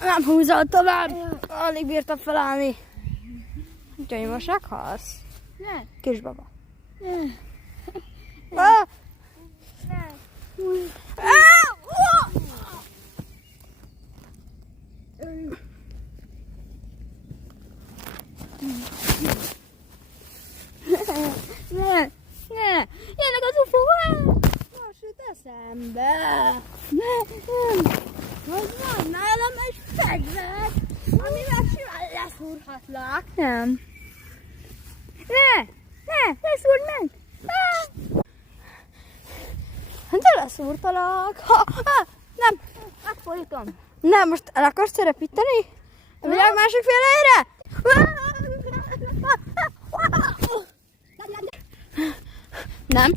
Nem húzol tovább. Alig bírtam felállni. Úgyhogy most meghalsz. Ne. Kisbaba. Ne. Ah! Ne. Ne. Ne. Jönnek az ufók. Most jut eszembe. Hogy van nálam egy fegyver, amivel simán leszúrhatlak. Nem. Ne. Ne. Ne szúrd meg. De leszúrtalak. Nem. Megfordítom. Nem, most el akarsz szerepíteni? A világ másik félére? Nem.